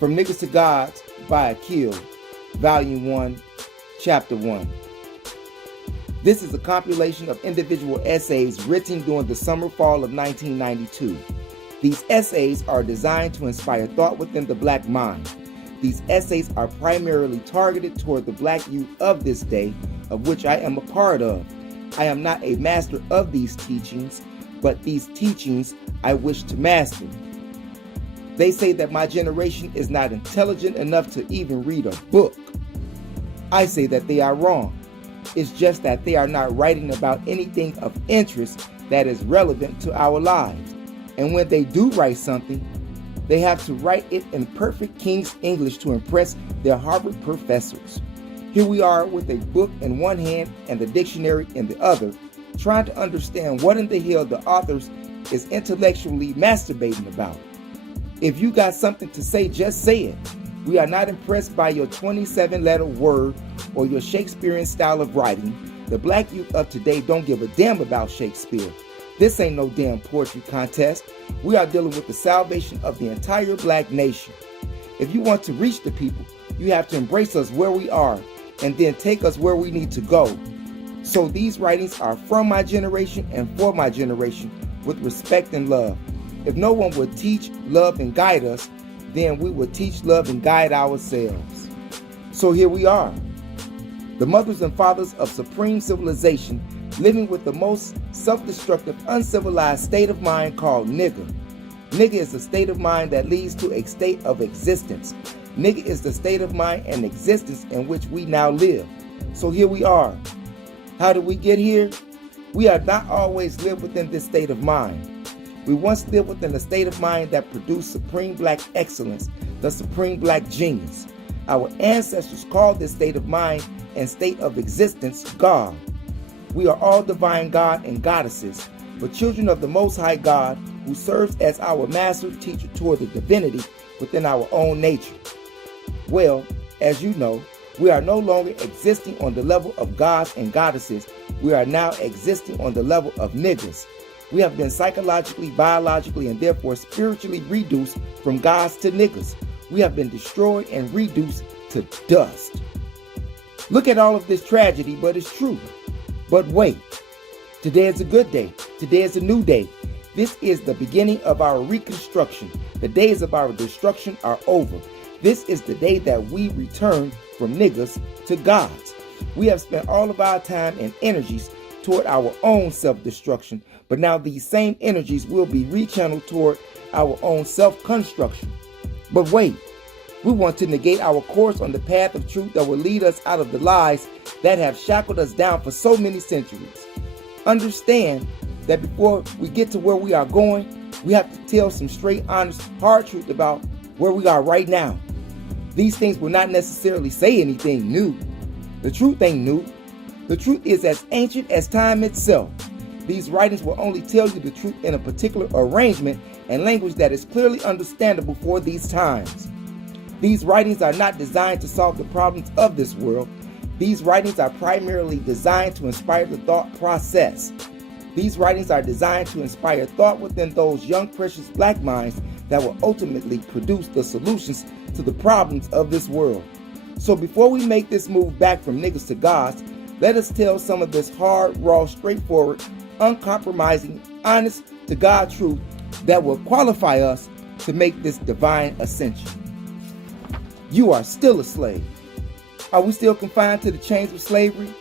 From Niggas to Gods by Akil, Volume 1, Chapter 1. This is a compilation of individual essays written during the summer-fall of 1992. These essays are designed to inspire thought within the black mind. These essays are primarily targeted toward the black youth of this day, of which I am a part of. I am not a master of these teachings, but these teachings I wish to master. They say that my generation is not intelligent enough to even read a book. I say that they are wrong. It's just that they are not writing about anything of interest that is relevant to our lives. And when they do write something, they have to write it in perfect King's English to impress their Harvard professors. Here we are with a book in one hand and the dictionary in the other, trying to understand what in the hell the authors is intellectually masturbating about. If you got something to say, just say it. We are not impressed by your 27-letter word or your Shakespearean style of writing. The black youth of today don't give a damn about Shakespeare. This ain't no damn poetry contest. We are dealing with the salvation of the entire black nation. If you want to reach the people, you have to embrace us where we are and then take us where we need to go. So these writings are from my generation and for my generation with respect and love. If no one would teach, love, and guide us, then we would teach, love, and guide ourselves. So here we are, the mothers and fathers of supreme civilization, living with the most self-destructive, uncivilized state of mind called nigger. Nigger is a state of mind that leads to a state of existence. Nigger is the state of mind and existence in which we now live. So here we are. How did we get here? We have not always lived within this state of mind. We once lived within a state of mind that produced supreme black excellence, the supreme black genius. Our ancestors called this state of mind and state of existence God. We are all divine God and goddesses, but children of the Most High God who serves as our master teacher toward the divinity within our own nature. Well, as you know, we are no longer existing on the level of gods and goddesses. We are now existing on the level of niggas. We have been psychologically, biologically, and therefore spiritually reduced from gods to niggas. We have been destroyed and reduced to dust. Look at all of this tragedy, but it's true. But wait, today is a good day. Today is a new day. This is the beginning of our reconstruction. The days of our destruction are over. This is the day that we return from niggas to gods. We have spent all of our time and energies toward our own self-destruction, but now these same energies will be rechanneled toward our own self-construction. But wait, we want to negate our course on the path of truth that will lead us out of the lies that have shackled us down for so many centuries. Understand that before we get to where we are going, we have to tell some straight, honest, hard truth about where we are right now. These things will not necessarily say anything new. The truth ain't new. The truth is as ancient as time itself. These writings will only tell you the truth in a particular arrangement and language that is clearly understandable for these times. These writings are not designed to solve the problems of this world. These writings are primarily designed to inspire the thought process. These writings are designed to inspire thought within those young, precious black minds that will ultimately produce the solutions to the problems of this world. So before we make this move back from niggas to gods, let us tell some of this hard, raw, straightforward, uncompromising, honest to God truth that will qualify us to make this divine ascension. You are still a slave. Are we still confined to the chains of slavery?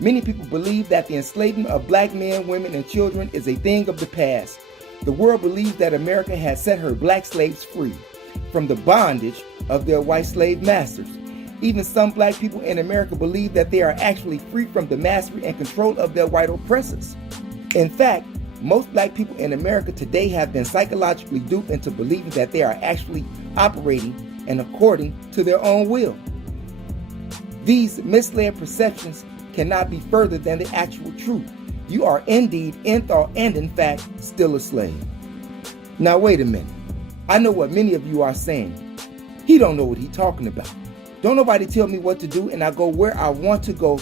Many people believe that the enslavement of black men, women, and children is a thing of the past. The world believes that America has set her black slaves free from the bondage of their white slave masters. Even some black people in America believe that they are actually free from the mastery and control of their white oppressors. In fact, most black people in America today have been psychologically duped into believing that they are actually operating and according to their own will. These misled perceptions cannot be further than the actual truth. You are indeed, in thought and in fact, still a slave. Now wait a minute. I know what many of you are saying. He don't know what he's talking about. Don't nobody tell me what to do and I go where I want to go,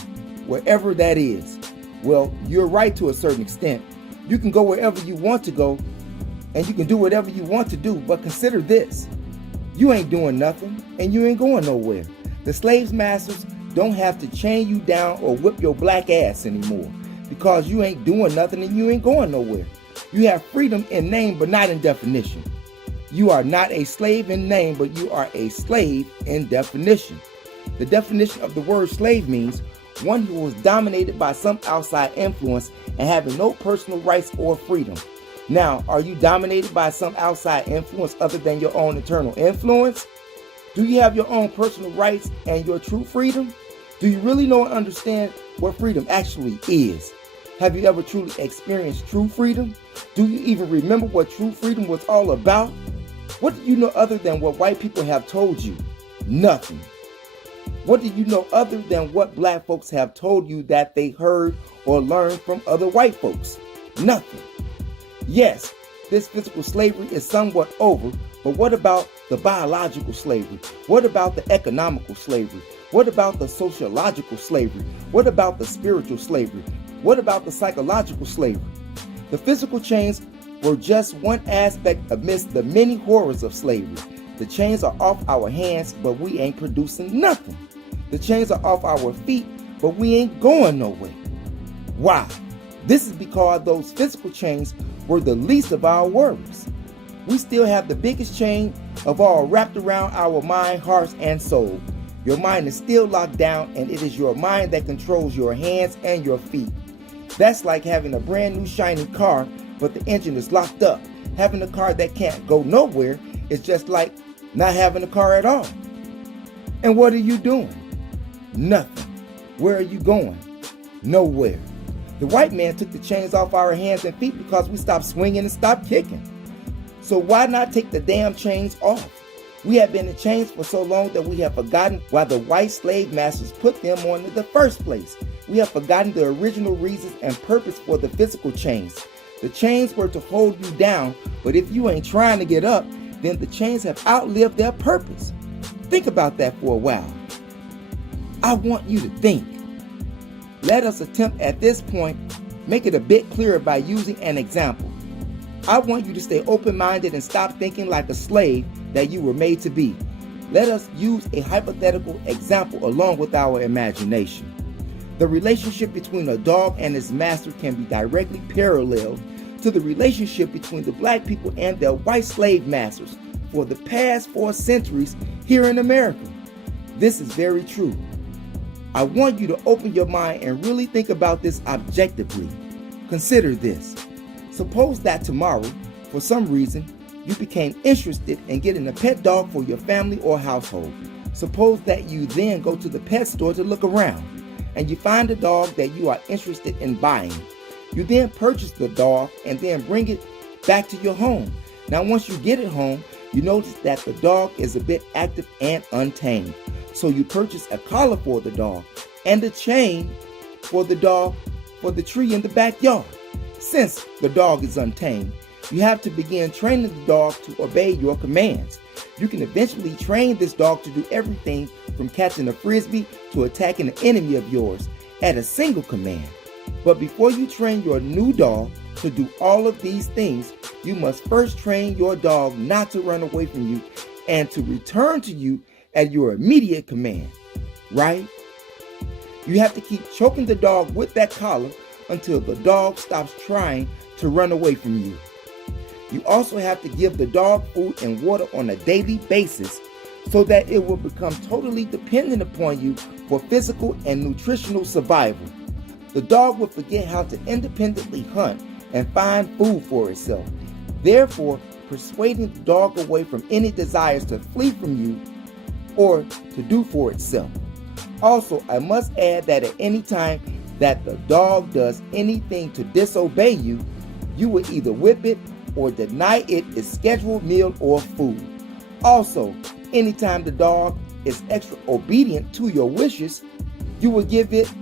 wherever that is. Well, you're right to a certain extent. You can go wherever you want to go and you can do whatever you want to do, but consider this. You ain't doing nothing, and you ain't going nowhere. The slaves' masters don't have to chain you down or whip your black ass anymore, because you ain't doing nothing and you ain't going nowhere. You have freedom in name, but not in definition. You are not a slave in name, but you are a slave in definition. The definition of the word slave means one who was dominated by some outside influence and having no personal rights or freedom. Now, are you dominated by some outside influence other than your own internal influence? Do you have your own personal rights and your true freedom? Do you really know and understand what freedom actually is? Have you ever truly experienced true freedom? Do you even remember what true freedom was all about? What do you know other than what white people have told you? Nothing. What do you know other than what black folks have told you that they heard or learned from other white folks? Nothing. Yes, this physical slavery is somewhat over, but what about the biological slavery? What about the economical slavery? What about the sociological slavery? What about the spiritual slavery? What about the psychological slavery? The physical chains were just one aspect amidst the many horrors of slavery. The chains are off our hands, but we ain't producing nothing. The chains are off our feet, but we ain't going nowhere. Why? This is because those physical chains were the least of our worries. We still have the biggest chain of all wrapped around our mind, hearts, and soul. Your mind is still locked down, and it is your mind that controls your hands and your feet. That's like having a brand new shiny car, but the engine is locked up. Having a car that can't go nowhere is just like not having a car at all. And what are you doing? Nothing. Where are you going? Nowhere. The white man took the chains off our hands and feet because we stopped swinging and stopped kicking. So why not take the damn chains off? We have been in chains for so long that we have forgotten why the white slave masters put them on in the first place. We have forgotten the original reasons and purpose for the physical chains. The chains were to hold you down, but if you ain't trying to get up, then the chains have outlived their purpose. Think about that for a while. I want you to think. Let us attempt at this point, make it a bit clearer by using an example. I want you to stay open-minded and stop thinking like a slave that you were made to be. Let us use a hypothetical example along with our imagination. The relationship between a dog and his master can be directly paralleled to the relationship between the black people and their white slave masters for the past 4 centuries here in America. This is very true. I want you to open your mind and really think about this objectively. Consider this. Suppose that tomorrow, for some reason, you became interested in getting a pet dog for your family or household. Suppose that you then go to the pet store to look around, and you find a dog that you are interested in buying. You then purchase the dog and then bring it back to your home. Now, once you get it home, you notice that the dog is a bit active and untamed. So you purchase a collar for the dog and a chain for the dog for the tree in the backyard. Since the dog is untamed, you have to begin training the dog to obey your commands. You can eventually train this dog to do everything from catching a frisbee to attacking an enemy of yours at a single command. But before you train your new dog to do all of these things, you must first train your dog not to run away from you and to return to you at your immediate command, right? You have to keep choking the dog with that collar until the dog stops trying to run away from you. You also have to give the dog food and water on a daily basis so that it will become totally dependent upon you for physical and nutritional survival. The dog will forget how to independently hunt and find food for itself, therefore persuading the dog away from any desires to flee from you or to do for itself. Also, I must add that at any time that the dog does anything to disobey you, you will either whip it or deny it its scheduled meal or food. Also, anytime the dog is extra obedient to your wishes, you will give it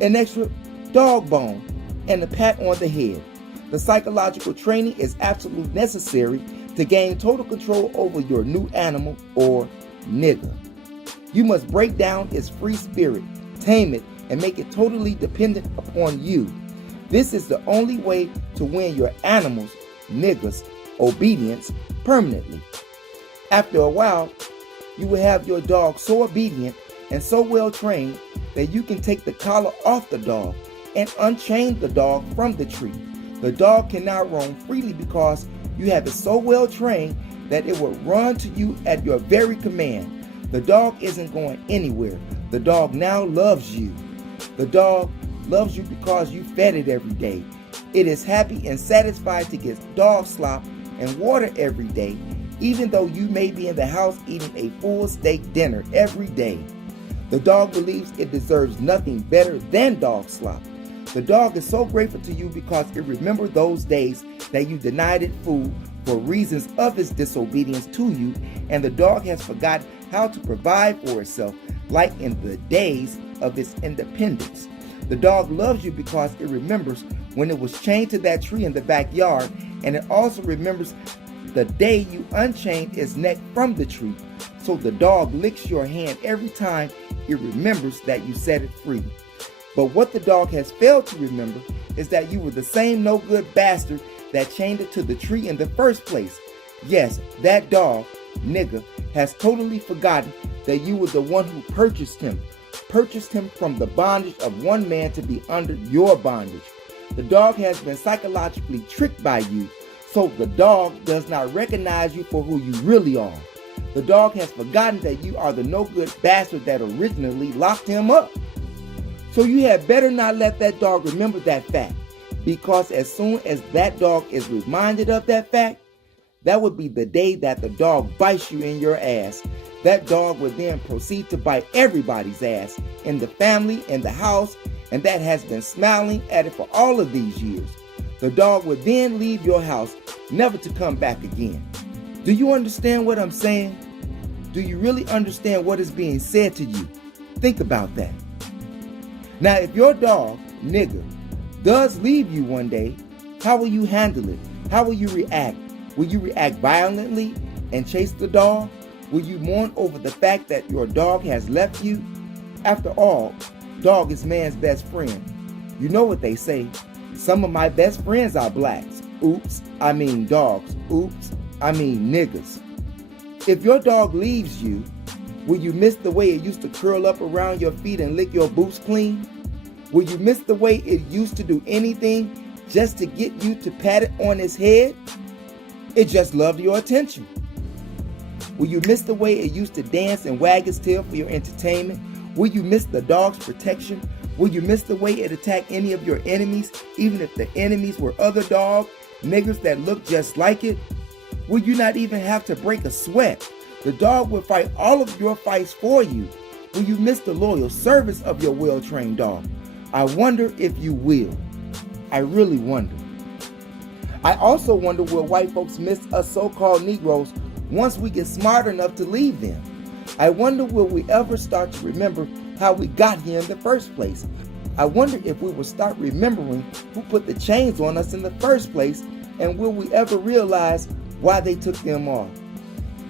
an extra dog bone and a pat on the head. The psychological training is absolutely necessary to gain total control over your new animal or nigger. You must break down its free spirit, tame it, and make it totally dependent upon you. This is the only way to win your animals, niggers, obedience permanently. After a while, you will have your dog so obedient and so well trained that you can take the collar off the dog and unchain the dog from the tree. The dog can now roam freely because you have it so well trained that it will run to you at your very command. The dog isn't going anywhere. The dog now loves you. The dog loves you because you fed it every day. It is happy and satisfied to get dog slop and water every day, even though you may be in the house eating a full steak dinner every day. The dog believes it deserves nothing better than dog slop. The dog is so grateful to you because it remembers those days that you denied it food for reasons of its disobedience to you, and the dog has forgotten how to provide for itself like in the days of its independence. The dog loves you because it remembers when it was chained to that tree in the backyard, and it also remembers the day you unchained its neck from the tree. So the dog licks your hand every time it remembers that you set it free. But what the dog has failed to remember is that you were the same no-good bastard that chained it to the tree in the first place. Yes, that dog, nigger, has totally forgotten that you were the one who purchased him from the bondage of one man to be under your bondage. The dog has been psychologically tricked by you, so the dog does not recognize you for who you really are. The dog has forgotten that you are the no-good bastard that originally locked him up. So you had better not let that dog remember that fact, because as soon as that dog is reminded of that fact, that would be the day that the dog bites you in your ass. That dog would then proceed to bite everybody's ass in the family, in the house, and that has been smiling at it for all of these years. The dog would then leave your house, never to come back again. Do you understand what I'm saying? Do you really understand what is being said to you? Think about that. Now, if your dog, nigger, does leave you one day, how will you handle it? How will you react? Will you react violently and chase the dog? Will you mourn over the fact that your dog has left you? After all, dog is man's best friend. You know what they say, some of my best friends are blacks. Oops, I mean dogs. Oops, I mean niggers. If your dog leaves you, will you miss the way it used to curl up around your feet and lick your boots clean? Will you miss the way it used to do anything just to get you to pat it on its head? It just loved your attention. Will you miss the way it used to dance and wag its tail for your entertainment? Will you miss the dog's protection? Will you miss the way it attacked any of your enemies, even if the enemies were other dogs, niggers that looked just like it? Will you not even have to break a sweat? The dog will fight all of your fights for you. Will you miss the loyal service of your well-trained dog? I wonder if you will. I really wonder. I also wonder, will white folks miss us so-called Negroes once we get smart enough to leave them? I wonder, will we ever start to remember how we got here in the first place? I wonder if we will start remembering who put the chains on us in the first place, and will we ever realize why they took them off?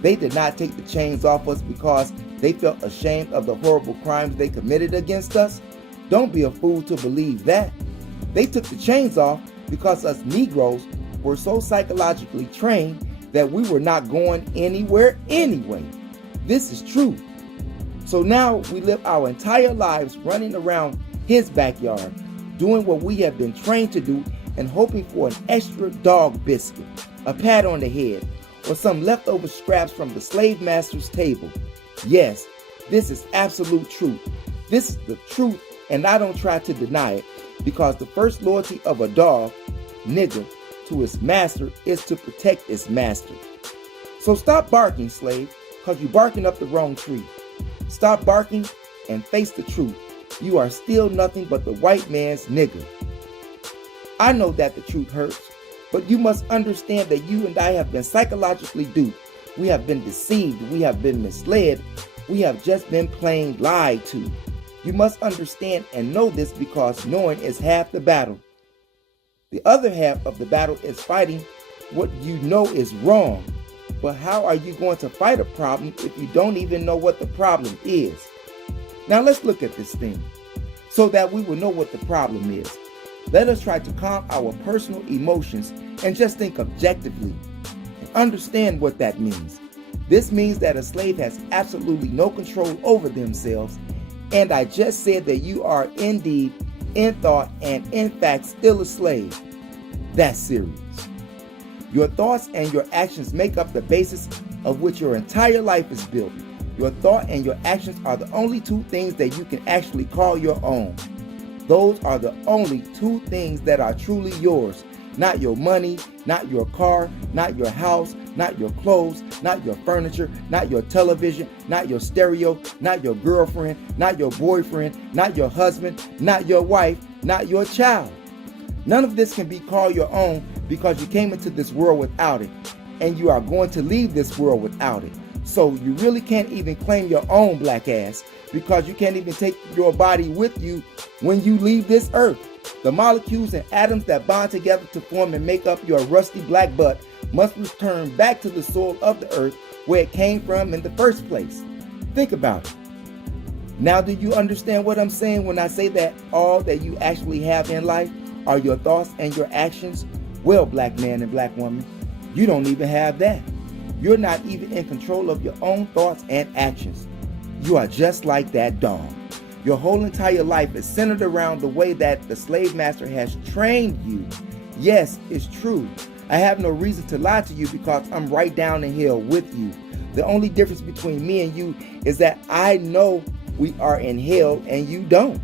They did not take the chains off us because they felt ashamed of the horrible crimes they committed against us. Don't be a fool to believe that. They took the chains off because us Negroes were so psychologically trained that we were not going anywhere anyway. This is true. So now we live our entire lives running around his backyard, doing what we have been trained to do and hoping for an extra dog biscuit, a pat on the head, or some leftover scraps from the slave master's table. Yes, this is absolute truth. This is the truth, and I don't try to deny it, because the first loyalty of a dog, nigger, to its master is to protect its master. So stop barking, slave, because you're barking up the wrong tree. Stop barking and face the truth. You are still nothing but the white man's nigger. I know that the truth hurts, but you must understand that you and I have been psychologically duped. We have been deceived. We have been misled. We have just been plain lied to. You must understand and know this, because knowing is half the battle. The other half of the battle is fighting what you know is wrong. But how are you going to fight a problem if you don't even know what the problem is? Now let's look at this thing so that we will know what the problem is. Let us try to calm our personal emotions and just think objectively and understand what that means. This means that a slave has absolutely no control over themselves, and I just said that you are indeed, in thought and in fact, still a slave. That's serious. Your thoughts and your actions make up the basis of which your entire life is built. Your thought and your actions are the only two things that you can actually call your own. Those are the only two things that are truly yours. Not your money, not your car, not your house, not your clothes, not your furniture, not your television, not your stereo, not your girlfriend, not your boyfriend, not your husband, not your wife, not your child. None of this can be called your own because you came into this world without it, and you are going to leave this world without it. So you really can't even claim your own black ass because you can't even take your body with you when you leave this earth. The molecules and atoms that bond together to form and make up your rusty black butt must return back to the soil of the earth where it came from in the first place. Think about it. Now, do you understand what I'm saying when I say that all that you actually have in life are your thoughts and your actions? Well, black man and black woman, you don't even have that. You're not even in control of your own thoughts and actions. You are just like that dog. Your whole entire life is centered around the way that the slave master has trained you. Yes, it's true. I have no reason to lie to you because I'm right down in hell with you. The only difference between me and you is that I know we are in hell and you don't.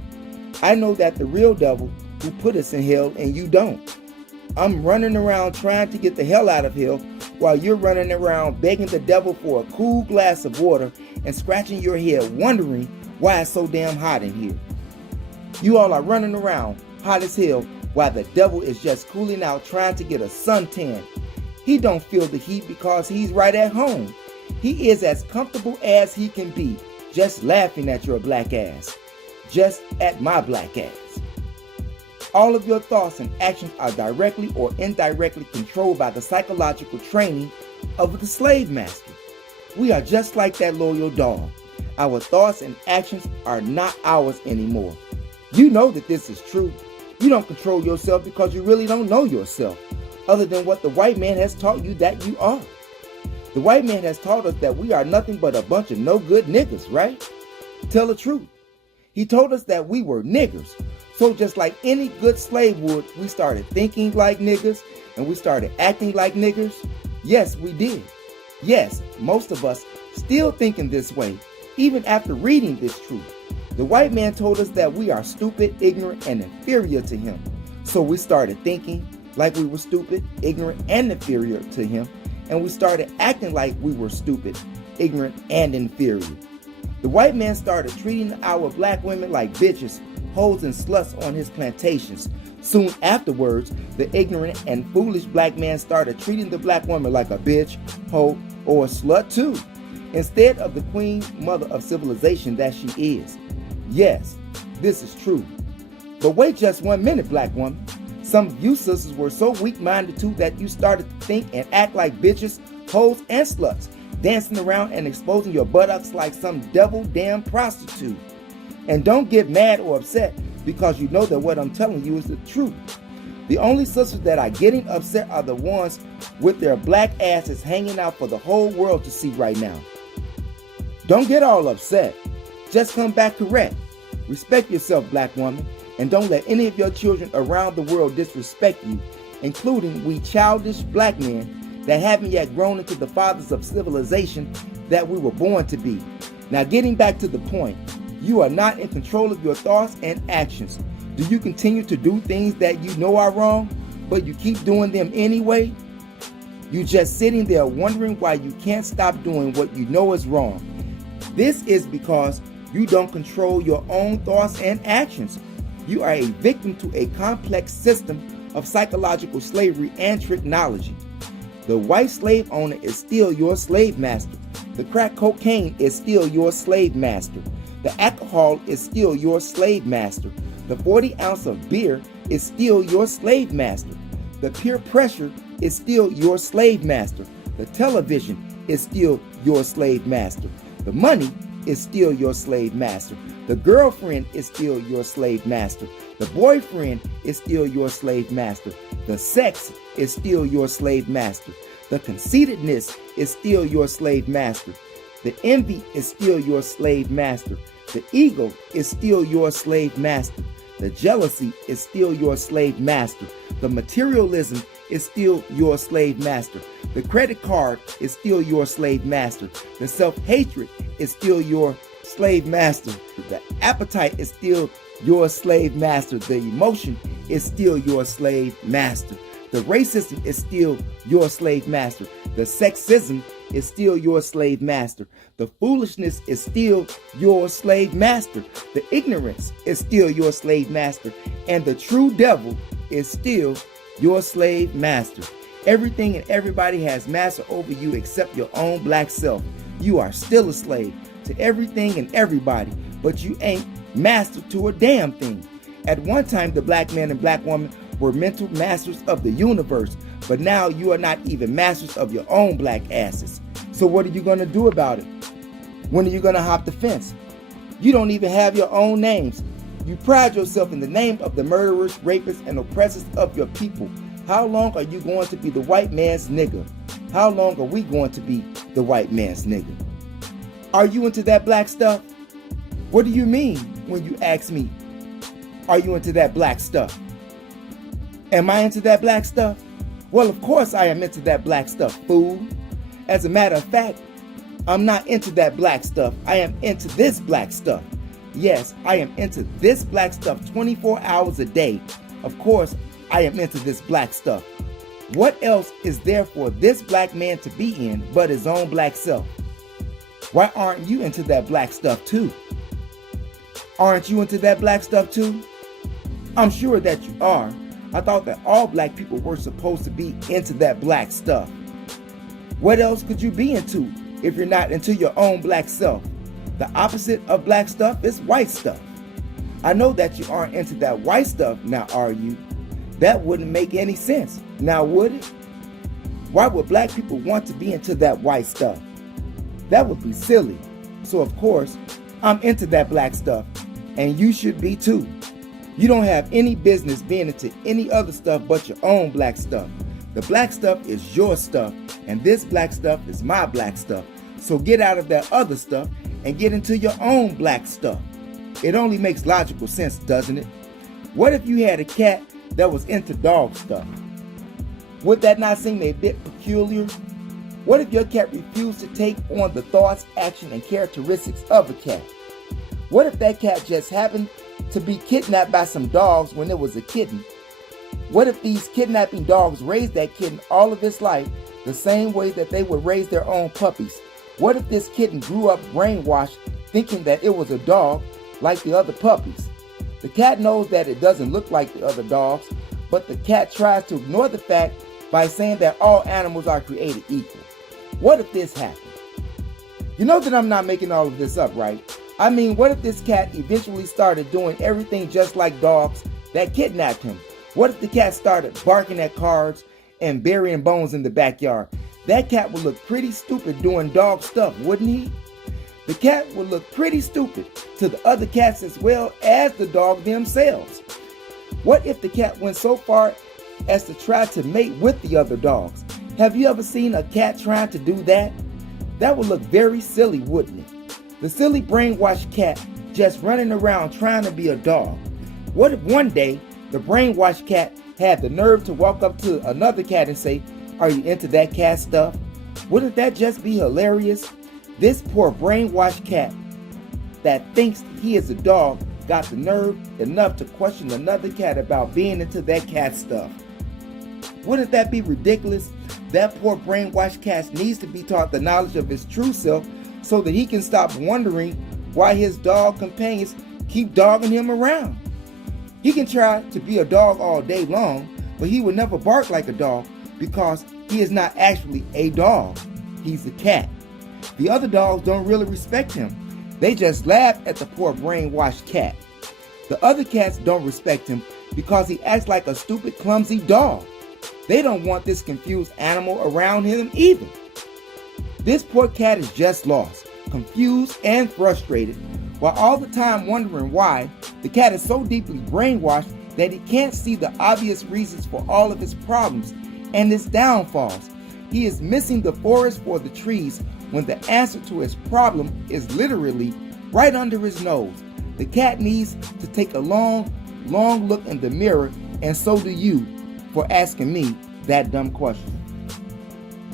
I know that the real devil who put us in hell and you don't. I'm running around trying to get the hell out of hell while you're running around begging the devil for a cool glass of water and scratching your head wondering why it's so damn hot in here. You all are running around hot as hell while the devil is just cooling out trying to get a suntan. He don't feel the heat because he's right at home. He is as comfortable as he can be, just laughing at your black ass. Just at my black ass. All of your thoughts and actions are directly or indirectly controlled by the psychological training of the slave master. We are just like that loyal dog. Our thoughts and actions are not ours anymore. You know that this is true. You don't control yourself because you really don't know yourself, other than what the white man has taught you that you are. The white man has taught us that we are nothing but a bunch of no good niggas, right? Tell the truth. He told us that we were niggers. So just like any good slave would, we started thinking like niggas and we started acting like niggers. Yes, we did. Yes, most of us still thinking this way, even after reading this truth. The white man told us that we are stupid, ignorant, and inferior to him. So we started thinking like we were stupid, ignorant, and inferior to him. And we started acting like we were stupid, ignorant, and inferior. The white man started treating our black women like bitches, hoes, and sluts on his plantations. Soon afterwards, the ignorant and foolish black man started treating the black woman like a bitch, hoe, or a slut too, instead of the queen mother of civilization that she is. Yes, this is true. But wait just 1 minute, black woman. Some of you sisters were so weak-minded too that you started to think and act like bitches, hoes, and sluts, dancing around and exposing your buttocks like some devil-damn prostitute. And don't get mad or upset because you know that what I'm telling you is the truth. The only sisters that are getting upset are the ones with their black asses hanging out for the whole world to see right now. Don't get all upset. Just come back correct. Respect yourself, black woman, and don't let any of your children around the world disrespect you, including we childish black men that haven't yet grown into the fathers of civilization that we were born to be. Now, getting back to the point, you are not in control of your thoughts and actions. Do you continue to do things that you know are wrong, but you keep doing them anyway? You just sitting there wondering why you can't stop doing what you know is wrong. This is because you don't control your own thoughts and actions. You are a victim to a complex system of psychological slavery and technology. The white slave owner is still your slave master. The crack cocaine is still your slave master. The alcohol is still your slave master. The 40 ounce of beer is still your slave master. The peer pressure is still your slave master. The television is still your slave master. The money is still your slave master. The girlfriend is still your slave master. The boyfriend is still your slave master. The sex is still your slave master. The conceitedness is still your slave master. The envy is still your slave master. The ego is still your slave master. The jealousy is still your slave master. The materialism is still your slave master. The credit card is still your slave master. The self-hatred is still your slave master. The appetite is still your slave master. The emotion is still your slave master. The racism is still your slave master. The sexism is still your slave master. The foolishness is still your slave master. The ignorance is still your slave master. And the true devil is still your slave master. Everything and everybody has master over you except your own black self. You are still a slave to everything and everybody, but you ain't master to a damn thing. At one time, the black man and black woman were mental masters of the universe, but now you are not even masters of your own black asses. So what are you going to do about it? When are you going to hop the fence? You don't even have your own names. You pride yourself in the name of the murderers, rapists, and oppressors of your people. How long are you going to be the white man's nigger? How long are we going to be the white man's nigger? Are you into that black stuff? What do you mean when you ask me, are you into that black stuff? Am I into that black stuff? Well, of course I am into that black stuff, fool. As a matter of fact, I'm not into that black stuff. I am into this black stuff. Yes, I am into this black stuff 24 hours a day. Of course, I am into this black stuff. What else is there for this black man to be in but his own black self? Why aren't you into that black stuff too? Aren't you into that black stuff too? I'm sure that you are. I thought that all black people were supposed to be into that black stuff. What else could you be into if you're not into your own black self? The opposite of black stuff is white stuff. I know that you aren't into that white stuff, now are you? That wouldn't make any sense, now would it? Why would black people want to be into that white stuff? That would be silly. So of course, I'm into that black stuff, and you should be too. You don't have any business being into any other stuff but your own black stuff. The black stuff is your stuff, and this black stuff is my black stuff. So get out of that other stuff and get into your own black stuff. It only makes logical sense, doesn't it? What if you had a cat that was into dog stuff? Would that not seem a bit peculiar? What if your cat refused to take on the thoughts, action, and characteristics of a cat? What if that cat just happened to be kidnapped by some dogs when it was a kitten? What if these kidnapping dogs raised that kitten all of its life the same way that they would raise their own puppies? What if this kitten grew up brainwashed thinking that it was a dog like the other puppies? The cat knows that it doesn't look like the other dogs, but the cat tries to ignore the fact by saying that all animals are created equal. What if this happened? You know that I'm not making all of this up, right? I mean, what if this cat eventually started doing everything just like dogs that kidnapped him? What if the cat started barking at cars and burying bones in the backyard? That cat would look pretty stupid doing dog stuff, wouldn't he? The cat would look pretty stupid to the other cats as well as the dog themselves. What if the cat went so far as to try to mate with the other dogs? Have you ever seen a cat trying to do that? That would look very silly, wouldn't it? The silly brainwashed cat just running around trying to be a dog. What if one day the brainwashed cat had the nerve to walk up to another cat and say, "Are you into that cat stuff?" Wouldn't that just be hilarious? This poor brainwashed cat that thinks he is a dog got the nerve enough to question another cat about being into that cat stuff. Wouldn't that be ridiculous? That poor brainwashed cat needs to be taught the knowledge of his true self so that he can stop wondering why his dog companions keep dogging him around. He can try to be a dog all day long, but he will never bark like a dog because he is not actually a dog. He's a cat. The other dogs don't really respect him. They just laugh at the poor brainwashed cat. The other cats don't respect him because he acts like a stupid, clumsy dog. They don't want this confused animal around him either. This poor cat is just lost, confused, and frustrated, while all the time wondering why. The cat is so deeply brainwashed that he can't see the obvious reasons for all of his problems and his downfalls. He is missing the forest for the trees when the answer to his problem is literally right under his nose. The cat needs to take a long look in the mirror, and so do you for asking me that dumb question.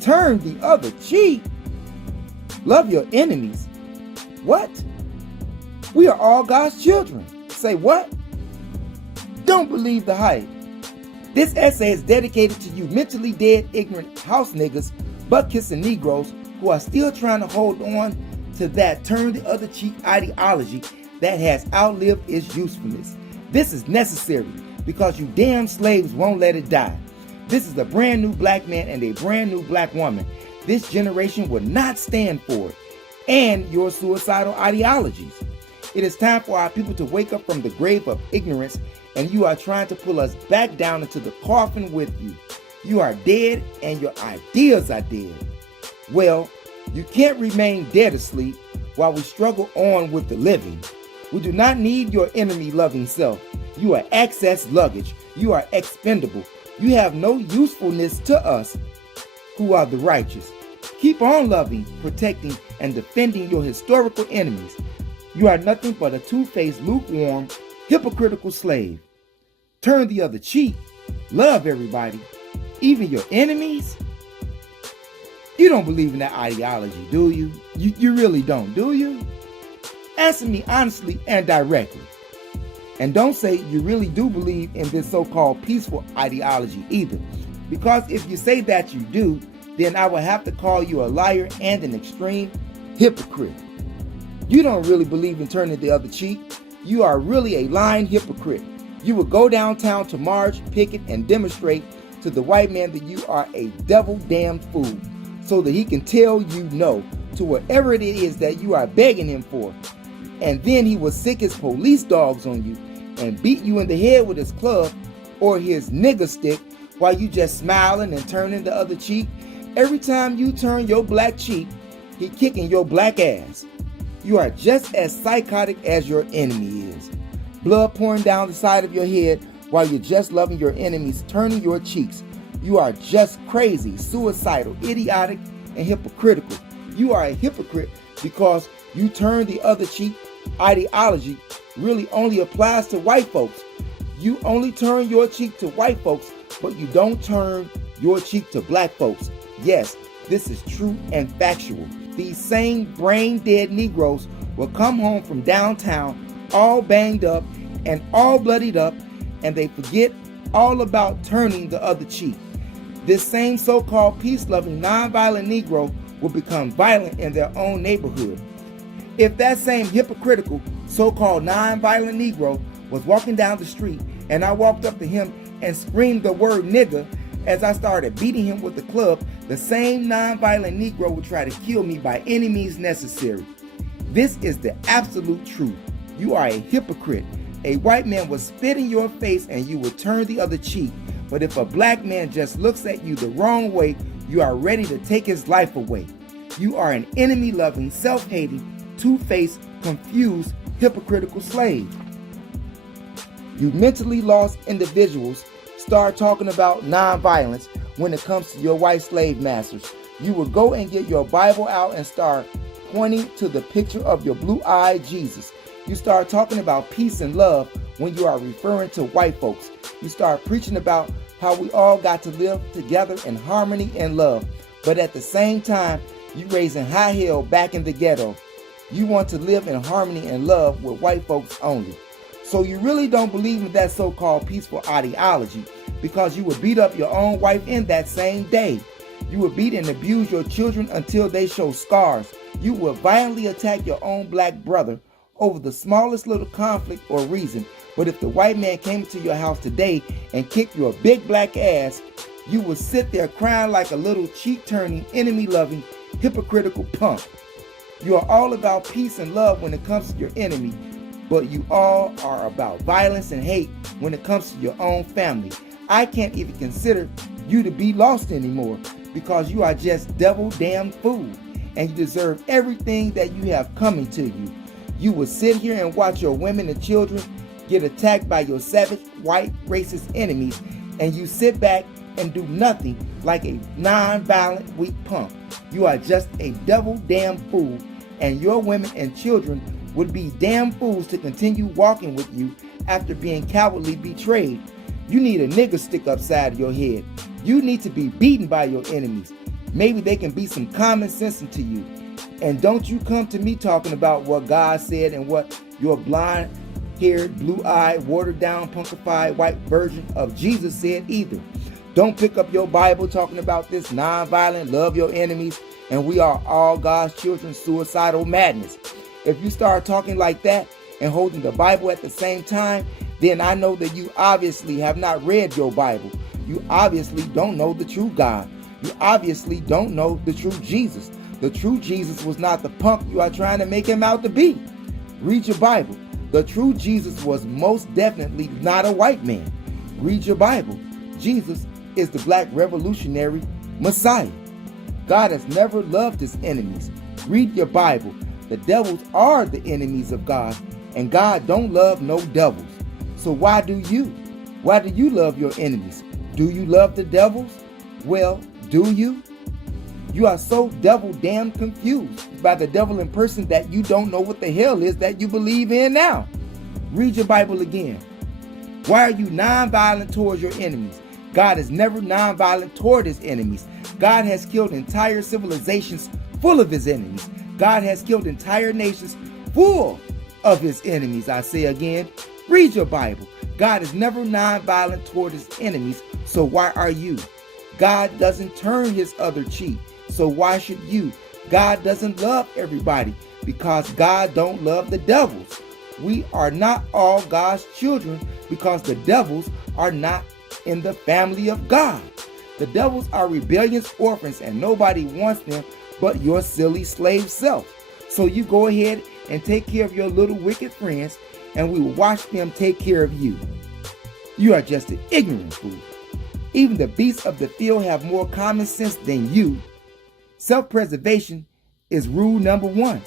Turn the other cheek. Love your enemies. What? We are all God's children. Say what? Don't believe the hype. This essay is dedicated to you mentally dead, ignorant house niggas, butt-kissing Negroes who are still trying to hold on to that turn the other cheek ideology that has outlived its usefulness. This is necessary because you damn slaves won't let it die. This is a brand new black man and a brand new black woman. This generation will not stand for it and your suicidal ideologies. It is time for our people to wake up from the grave of ignorance, and you are trying to pull us back down into the coffin with you. You are dead and your ideas are dead. Well, you can't remain dead asleep while we struggle on with the living. We do not need your enemy-loving self. You are excess luggage. You are expendable. You have no usefulness to us who are the righteous. Keep on loving, protecting, and defending your historical enemies. You are nothing but a two-faced, lukewarm, hypocritical slave. Turn the other cheek. Love everybody, even your enemies. You don't believe in that ideology, do you? You really don't, do you? Answer me honestly and directly. And don't say you really do believe in this so-called peaceful ideology either. Because if you say that you do, then I will have to call you a liar and an extreme hypocrite. You don't really believe in turning the other cheek. You are really a lying hypocrite. You will go downtown to march, picket, and demonstrate to the white man that you are a devil-damned fool, so that he can tell you no to whatever it is that you are begging him for. And then he will sick his police dogs on you and beat you in the head with his club or his nigger stick while you just smiling and turning the other cheek. Every time you turn your black cheek, he kicking your black ass. You are just as psychotic as your enemy is. Blood pouring down the side of your head while you're just loving your enemies, turning your cheeks. You are just crazy, suicidal, idiotic, and hypocritical. You are a hypocrite because you turn the other cheek ideology really only applies to white folks. You only turn your cheek to white folks, but you don't turn your cheek to black folks. Yes, this is true and factual. These same brain-dead Negroes will come home from downtown all banged up and all bloodied up, and they forget all about turning the other cheek. This same so-called peace-loving, non-violent Negro will become violent in their own neighborhood. If that same hypocritical, so-called non-violent Negro was walking down the street and I walked up to him and screamed the word nigger as I started beating him with the club, the same non-violent Negro would try to kill me by any means necessary. This is the absolute truth. You are a hypocrite. A white man will spit in your face and you will turn the other cheek. But if a black man just looks at you the wrong way, you are ready to take his life away. You are an enemy-loving, self-hating, two-faced, confused, hypocritical slave. You mentally lost individuals start talking about nonviolence when it comes to your white slave masters. You will go and get your Bible out and start pointing to the picture of your blue-eyed Jesus. You start talking about peace and love when you are referring to white folks. You start preaching about how we all got to live together in harmony and love. But at the same time, you raising high hell back in the ghetto. You want to live in harmony and love with white folks only. So you really don't believe in that so-called peaceful ideology, because you would beat up your own wife in that same day. You would beat and abuse your children until they show scars. You would violently attack your own black brother over the smallest little conflict or reason. But if the white man came into your house today and kicked your big black ass, you would sit there crying like a little cheek-turning, enemy-loving, hypocritical punk. You are all about peace and love when it comes to your enemy, but you all are about violence and hate when it comes to your own family. I can't even consider you to be lost anymore, because you are just devil-damned fool, and you deserve everything that you have coming to you. You will sit here and watch your women and children get attacked by your savage, white, racist enemies, and you sit back and do nothing like a non-violent, weak punk. You are just a devil-damn fool, and your women and children would be damn fools to continue walking with you after being cowardly betrayed. You need a nigger stick upside your head. You need to be beaten by your enemies. Maybe they can be some common sense into you. And don't you come to me talking about what God said and what your blonde-haired, blue-eyed, watered-down, punkified white version of Jesus said either. Don't pick up your Bible talking about this nonviolent, love your enemies, and we are all God's children, suicidal madness. If you start talking like that and holding the Bible at the same time, then I know that you obviously have not read your Bible. You obviously don't know the true God. You obviously don't know the true Jesus. The true Jesus was not the punk you are trying to make him out to be. Read your Bible. The true Jesus was most definitely not a white man. Read your Bible. Jesus is the black revolutionary Messiah. God has never loved his enemies. Read your Bible. The devils are the enemies of God, and God don't love no devils. So why do you? Why do you love your enemies? Do you love the devils? Well, do you? You are so devil-damn confused by the devil in person that you don't know what the hell is that you believe in now. Read your Bible again. Why are you nonviolent towards your enemies? God is never nonviolent toward his enemies. God has killed entire civilizations full of his enemies. God has killed entire nations full of his enemies. I say again, read your Bible. God is never nonviolent toward his enemies, so why are you? God doesn't turn his other cheek, so why should you? God doesn't love everybody because God don't love the devils. We are not all God's children because the devils are not in the family of God. The devils are rebellious orphans and nobody wants them but your silly slave self. So you go ahead and take care of your little wicked friends and we will watch them take care of you. You are just an ignorant fool. Even the beasts of the field have more common sense than you. Self-preservation is rule number one.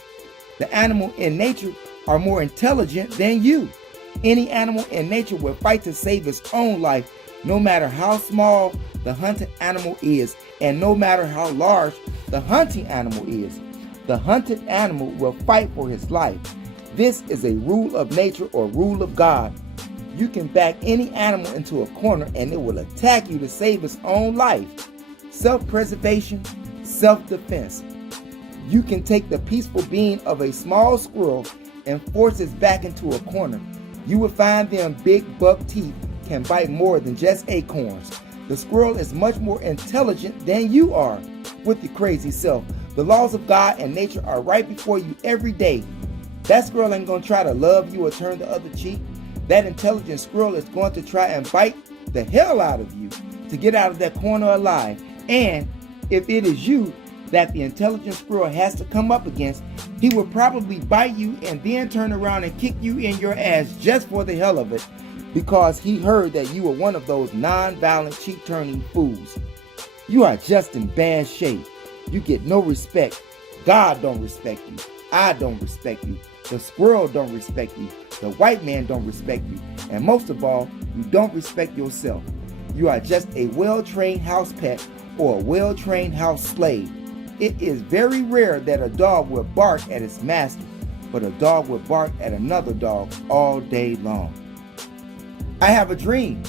The animal in nature are more intelligent than you. Any animal in nature will fight to save its own life, no matter how small the hunted animal is, and no matter how large the hunting animal is. The hunted animal will fight for his life. This is a rule of nature or rule of God. You can back any animal into a corner and it will attack you to save its own life. Self-preservation, self-defense. You can take the peaceful being of a small squirrel and force its back into a corner. You will find them big buck teeth can bite more than just acorns. The squirrel is much more intelligent than you are. With your crazy self, the laws of God and nature are right before you every day. That squirrel ain't going to try to love you or turn the other cheek. That intelligent squirrel is going to try and bite the hell out of you to get out of that corner alive. And if it is you that the intelligent squirrel has to come up against, he will probably bite you and then turn around and kick you in your ass just for the hell of it, because he heard that you were one of those non-violent cheek-turning fools. You are just in bad shape. You get no respect. God don't respect you. I don't respect you. The squirrel don't respect you. The white man don't respect you. And most of all, you don't respect yourself. You are just a well-trained house pet or a well-trained house slave. It is very rare that a dog will bark at its master, but a dog will bark at another dog all day long. I have a dream.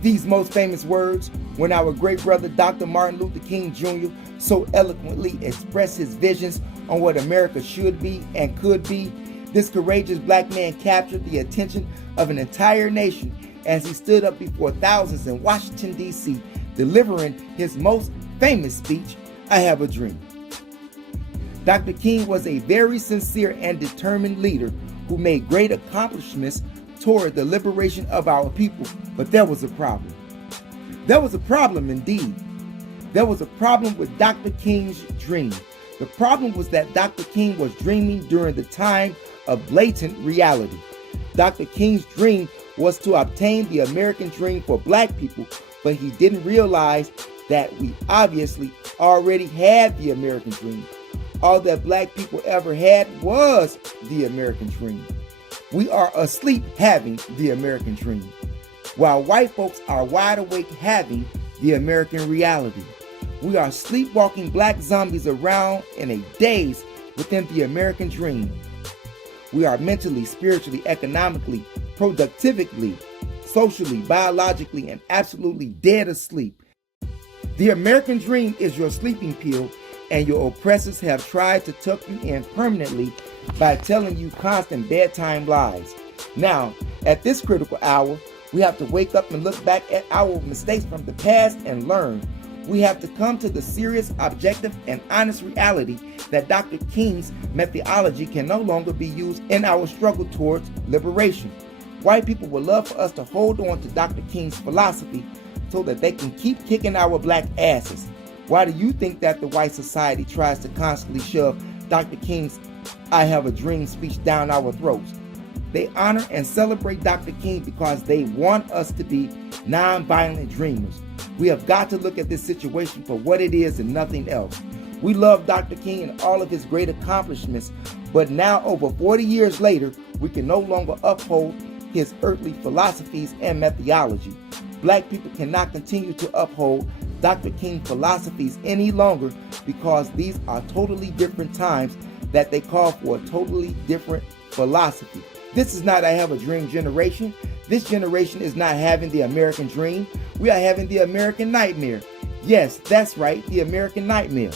These most famous words, when our great brother Dr. Martin Luther King Jr. so eloquently expressed his visions on what America should be and could be, this courageous black man captured the attention of an entire nation as he stood up before thousands in Washington, D.C., delivering his most famous speech, I Have a Dream. Dr. King was a very sincere and determined leader who made great accomplishments toward the liberation of our people, but there was a problem. There was a problem indeed. There was a problem with Dr. King's dream. The problem was that Dr. King was dreaming during the time of blatant reality. Dr. King's dream was to obtain the American dream for black people, but he didn't realize that we obviously already had the American dream. All that black people ever had was the American dream. We are asleep having the American dream. while white folks are wide awake having the American reality. We are sleepwalking black zombies around in a daze within the American dream. We are mentally, spiritually, economically, productively, socially, biologically, and absolutely dead asleep. The American dream is your sleeping pill, and your oppressors have tried to tuck you in permanently by telling you constant bedtime lies. Now, at this critical hour, we have to wake up and look back at our mistakes from the past and learn. We have to come to the serious, objective, and honest reality that Dr. King's methodology can no longer be used in our struggle towards liberation. White people would love for us to hold on to Dr. King's philosophy so that they can keep kicking our black asses. Why do you think that the white society tries to constantly shove Dr. King's "I have a dream" speech down our throats? They honor and celebrate Dr. King because they want us to be non-violent dreamers. We have got to look at this situation for what it is and nothing else. We love Dr. King and all of his great accomplishments, but now over 40 years later, we can no longer uphold his earthly philosophies and methodology. Black people cannot continue to uphold Dr. King's philosophies any longer because these are totally different times that they call for a totally different philosophy. This is not "I have a dream" generation. This generation is not having the American dream. We are having the American nightmare. Yes, that's right, the American nightmare.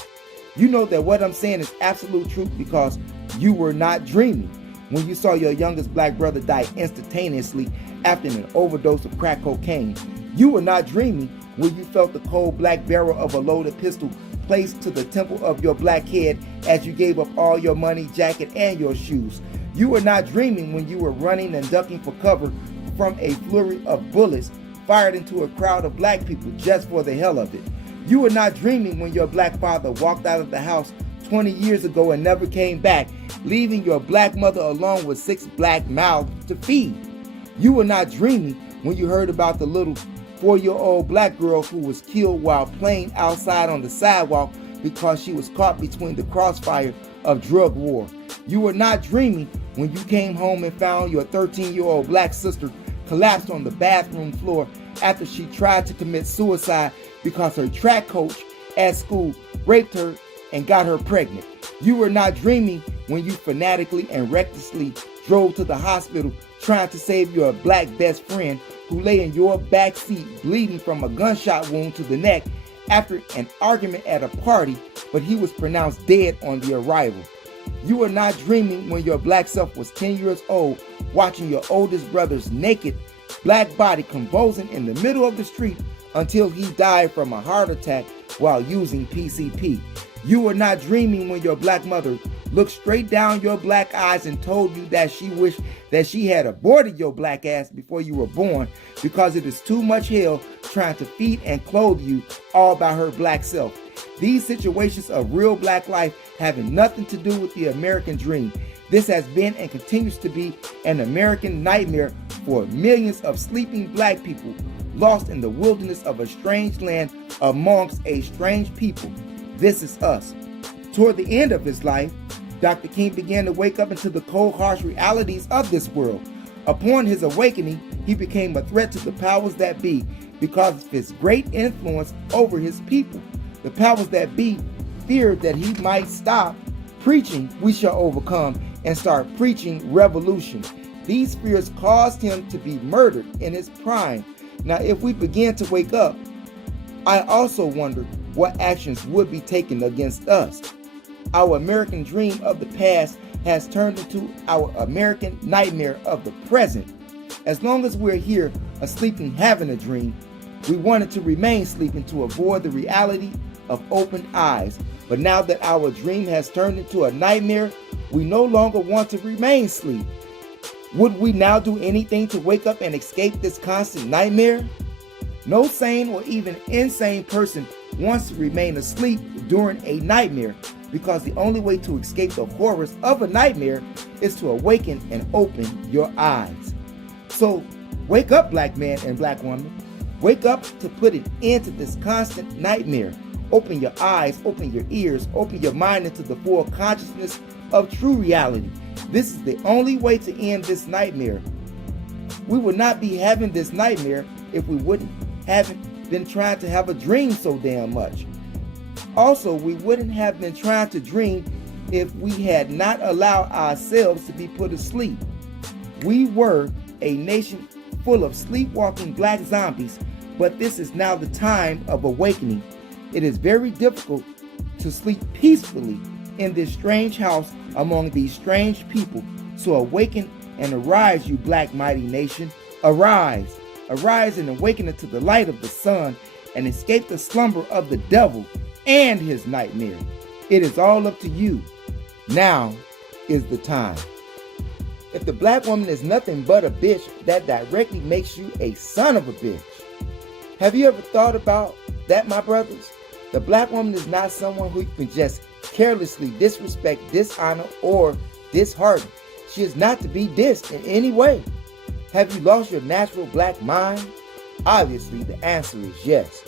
You know that what I'm saying is absolute truth because you were not dreaming when you saw your youngest black brother die instantaneously after an overdose of crack cocaine. You were not dreaming when you felt the cold black barrel of a loaded pistol placed to the temple of your black head as you gave up all your money, jacket, and your shoes. You were not dreaming when you were running and ducking for cover from a flurry of bullets fired into a crowd of black people just for the hell of it. You were not dreaming when your black father walked out of the house 20 years ago and never came back, leaving your black mother alone with 6 black mouths to feed. You were not dreaming when you heard about the little 4-year-old black girl who was killed while playing outside on the sidewalk because she was caught between the crossfire of drug war. You were not dreaming when you came home and found your 13-year-old black sister collapsed on the bathroom floor after she tried to commit suicide because her track coach at school raped her and got her pregnant. You were not dreaming when you fanatically and recklessly drove to the hospital trying to save your black best friend who lay in your back seat bleeding from a gunshot wound to the neck after an argument at a party, but he was pronounced dead on the arrival. You were not dreaming when your black self was 10 years old watching your oldest brother's naked black body convulsing in the middle of the street until he died from a heart attack while using PCP. You were not dreaming when your black mother looked straight down your black eyes and told you that she wished that she had aborted your black ass before you were born because it is too much hell trying to feed and clothe you all by her black self. These situations of real black life having nothing to do with the American dream. This has been and continues to be an American nightmare for millions of sleeping black people lost in the wilderness of a strange land amongst a strange people. This is us. Toward the end of his life, Dr. King began to wake up into the cold, harsh realities of this world. Upon his awakening, he became a threat to the powers that be because of his great influence over his people. The powers that be feared that he might stop preaching "we shall overcome" and start preaching revolution. These fears caused him to be murdered in his prime. Now, if we begin to wake up, I also wonder what actions would be taken against us. Our American dream of the past has turned into our American nightmare of the present. As long as we're here asleep and having a dream, we wanted to remain sleeping to avoid the reality of opened eyes. But now that our dream has turned into a nightmare, we no longer want to remain asleep. Would we now do anything to wake up and escape this constant nightmare? No sane or even insane person wants to remain asleep during a nightmare because the only way to escape the horrors of a nightmare is to awaken and open your eyes. So wake up, black man and black woman. Wake up to put an end to this constant nightmare. Open your eyes, open your ears, open your mind into the full consciousness of true reality. This is the only way to end this nightmare. We would not be having this nightmare if we wouldn't haven't been trying to have a dream so damn much. Also, we wouldn't have been trying to dream if we had not allowed ourselves to be put asleep. We were a nation full of sleepwalking black zombies, but this is now the time of awakening. It is very difficult to sleep peacefully in this strange house among these strange people. So awaken and arise, you black mighty nation. Arise, arise and awaken to the light of the sun and escape the slumber of the devil and his nightmare. It is all up to you. Now is the time. If the black woman is nothing but a bitch, that directly makes you a son of a bitch. Have you ever thought about that, my brothers? The black woman is not someone who you can just carelessly disrespect, dishonor, or dishearten. She is not to be dissed in any way. Have you lost your natural black mind? Obviously, the answer is yes.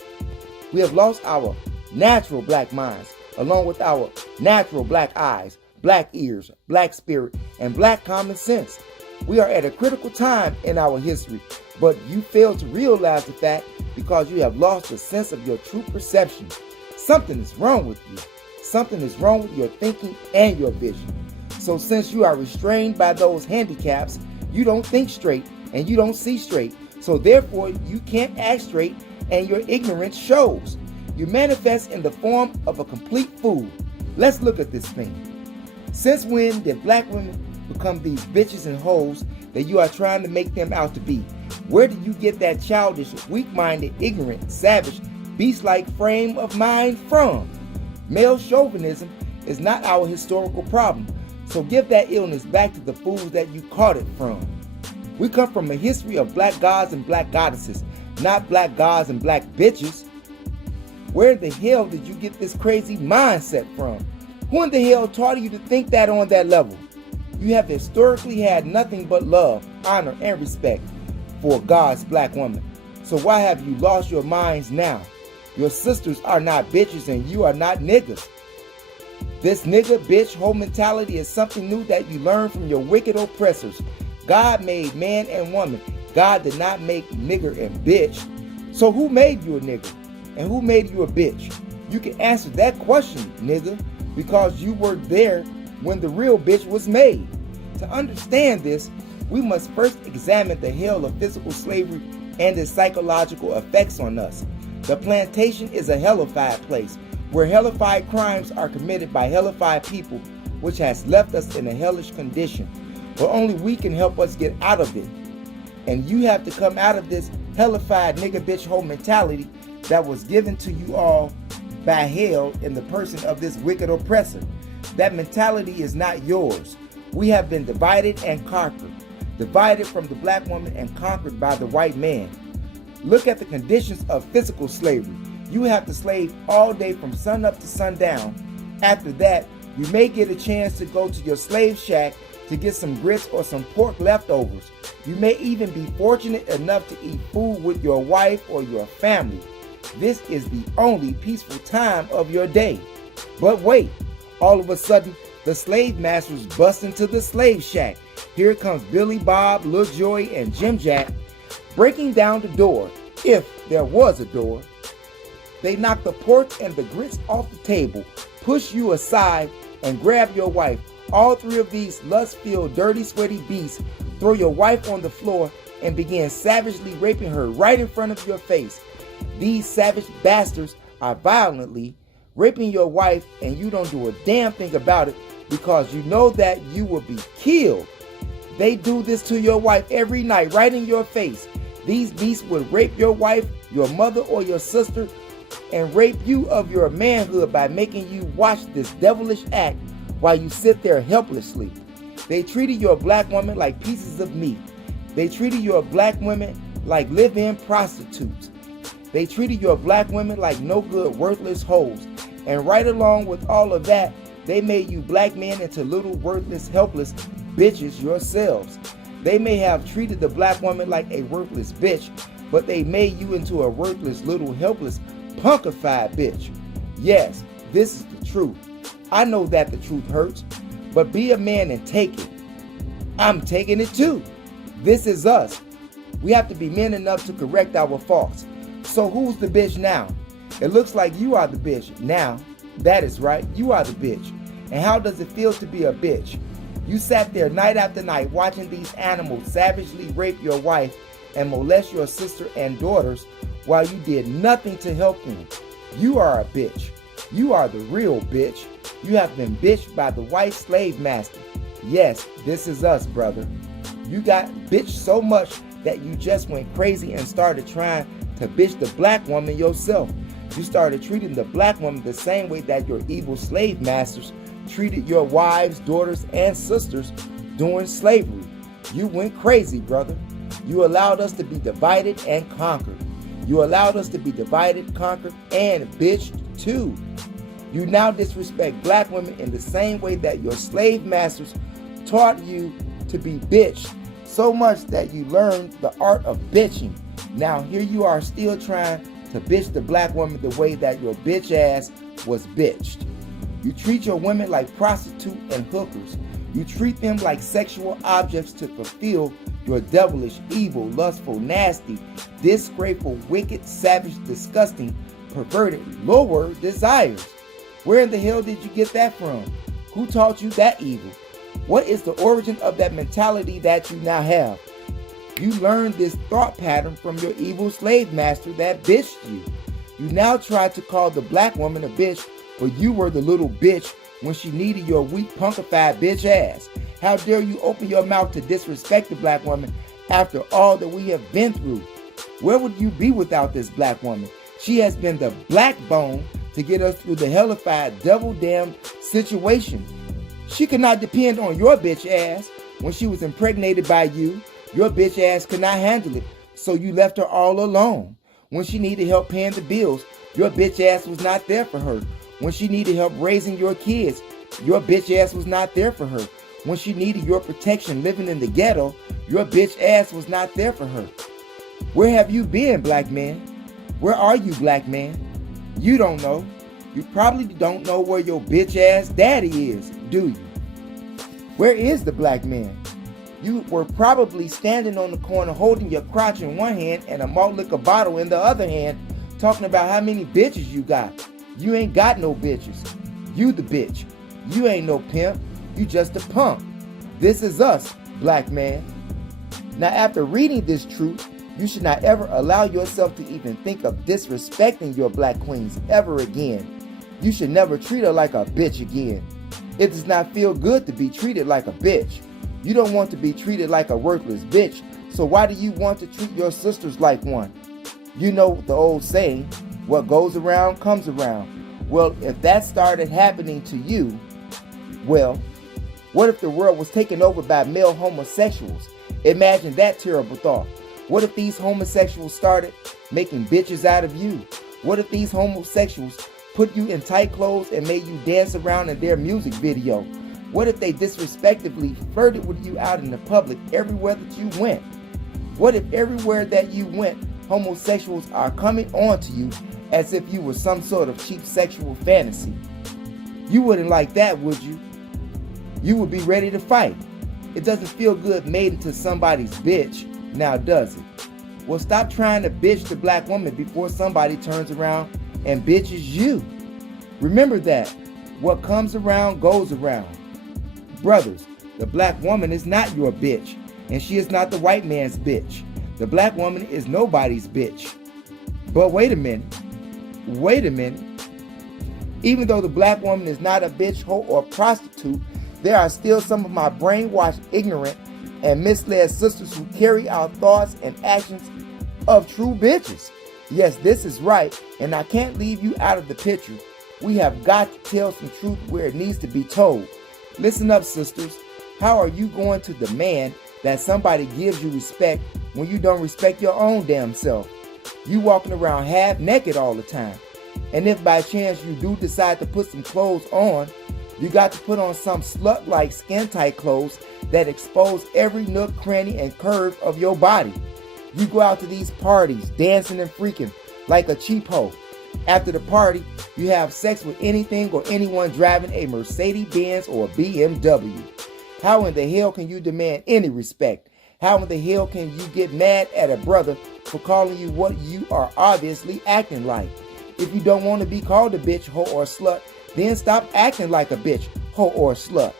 We have lost our natural black minds, along with our natural black eyes, black ears, black spirit, and black common sense. We are at a critical time in our history, but you fail to realize the fact because you have lost a sense of your true perception. Something is wrong with you. Something is wrong with your thinking and your vision. So since you are restrained by those handicaps, you don't think straight and you don't see straight. So therefore, you can't act straight and your ignorance shows. You manifest in the form of a complete fool. Let's look at this thing. Since when did black women become these bitches and hoes that you are trying to make them out to be? Where did you get that childish, weak-minded, ignorant, savage, beast-like frame of mind from? Male chauvinism is not our historical problem, so give that illness back to the fools that you caught it from. We come from a history of black gods and black goddesses, not black gods and black bitches. Where the hell did you get this crazy mindset from? Who in the hell taught you to think that on that level? You have historically had nothing but love, honor, and respect for God's black woman. So why have you lost your minds now? Your sisters are not bitches and you are not niggas. This nigga, bitch, hoe mentality is something new that you learn from your wicked oppressors. God made man and woman. God did not make nigger and bitch. So who made you a nigger? And who made you a bitch? You can answer that question, nigga, because you were there when the real bitch was made. To understand this, we must first examine the hell of physical slavery and its psychological effects on us. The plantation is a hellified place where hellified crimes are committed by hellified people, which has left us in a hellish condition. But only we can help us get out of it. And you have to come out of this hellified nigga bitch hoe mentality that was given to you all by hell in the person of this wicked oppressor. That mentality is not yours. We have been divided and conquered. Divided from the black woman and conquered by the white man. Look at the conditions of physical slavery. You have to slave all day from sun up to sundown. After that, you may get a chance to go to your slave shack to get some grits or some pork leftovers. You may even be fortunate enough to eat food with your wife or your family. This is the only peaceful time of your day. But wait, all of a sudden, the slave masters bust into the slave shack. Here comes Billy Bob, Lil Joy, and Jim Jack, breaking down the door, if there was a door. They knock the pork and the grits off the table, push you aside, and grab your wife. All three of these lust-filled, dirty, sweaty beasts throw your wife on the floor and begin savagely raping her right in front of your face. These savage bastards are violently raping your wife, and you don't do a damn thing about it because you know that you will be killed. They do this to your wife every night, right in your face. These beasts would rape your wife, your mother, or your sister, and rape you of your manhood by making you watch this devilish act while you sit there helplessly. They treated your black woman like pieces of meat. They treated your black women like live-in prostitutes. They treated your black women like no good, worthless hoes. And right along with all of that, they made you black men into little, worthless, helpless bitches yourselves. They may have treated the black woman like a worthless bitch, but they made you into a worthless, little, helpless, punkified bitch. Yes, this is the truth. I know that the truth hurts, but be a man and take it. I'm taking it too. This is us. We have to be men enough to correct our faults. So who's the bitch now? It looks like you are the bitch now. That is right, you are the bitch. And how does it feel to be a bitch? You sat there night after night watching these animals savagely rape your wife and molest your sister and daughters while you did nothing to help them. You are a bitch. You are the real bitch. You have been bitched by the white slave master. Yes, this is us, brother. You got bitched so much that you just went crazy and started trying to bitch the black woman yourself. You started treating the black woman the same way that your evil slave masters treated your wives, daughters, and sisters during slavery. You went crazy, brother. You allowed us to be divided and conquered. You allowed us to be divided, conquered, and bitched too. You now disrespect black women in the same way that your slave masters taught you to be bitched, so much that you learned the art of bitching. Now here you are still trying to bitch the black woman the way that your bitch ass was bitched. You treat your women like prostitutes and hookers. You treat them like sexual objects to fulfill your devilish, evil, lustful, nasty, disgraceful, wicked, savage, disgusting, perverted, lower desires. Where in the hell did you get that from? Who taught you that evil? What is the origin of that mentality that you now have? You learned this thought pattern from your evil slave master that bitched you. You now try to call the black woman a bitch, but you were the little bitch when she needed your weak, punkified bitch ass. How dare you open your mouth to disrespect the black woman after all that we have been through? Where would you be without this black woman? She has been the backbone to get us through the hellified, devil-damned situation. She could not depend on your bitch ass when she was impregnated by you. Your bitch ass could not handle it, so you left her all alone. When she needed help paying the bills, your bitch ass was not there for her. When she needed help raising your kids, your bitch ass was not there for her. When she needed your protection living in the ghetto, your bitch ass was not there for her. Where have you been, black man? Where are you, black man? You don't know. You probably don't know where your bitch ass daddy is, do you? Where is the black man? You were probably standing on the corner holding your crotch in one hand and a malt liquor bottle in the other hand, talking about how many bitches you got. You ain't got no bitches. You the bitch. You ain't no pimp. You just a punk. This is us, black man. Now after reading this truth, you should not ever allow yourself to even think of disrespecting your black queens ever again. You should never treat her like a bitch again. It does not feel good to be treated like a bitch. You don't want to be treated like a worthless bitch, so why do you want to treat your sisters like one? You know the old saying, what goes around comes around. Well, if that started happening to you, well, what if the world was taken over by male homosexuals? Imagine that terrible thought. What if these homosexuals started making bitches out of you? What if these homosexuals put you in tight clothes and made you dance around in their music video? What if they disrespectfully flirted with you out in the public everywhere that you went? What if everywhere that you went, homosexuals are coming on to you as if you were some sort of cheap sexual fantasy? You wouldn't like that, would you? You would be ready to fight. It doesn't feel good made into somebody's bitch, now does it? Well, stop trying to bitch the black woman before somebody turns around and bitches you. Remember that. What comes around goes around. Brothers, the black woman is not your bitch, and she is not the white man's bitch. The black woman is nobody's bitch. But wait a minute. Even though the black woman is not a bitch, hoe, or prostitute, there are still some of my brainwashed, ignorant, and misled sisters who carry out thoughts and actions of true bitches. Yes, this is right, and I can't leave you out of the picture. We have got to tell some truth where it needs to be told. Listen up, sisters. How are you going to demand that somebody gives you respect when you don't respect your own damn self? You walking around half naked all the time. And if by chance you do decide to put some clothes on, you got to put on some slut-like skin-tight clothes that expose every nook, cranny, and curve of your body. You go out to these parties, dancing and freaking like a cheap hoe. After the party, you have sex with anything or anyone driving a Mercedes-Benz or a BMW. How in the hell can you demand any respect? How in the hell can you get mad at a brother for calling you what you are obviously acting like? If you don't want to be called a bitch, hoe, or slut, then stop acting like a bitch, hoe, or slut.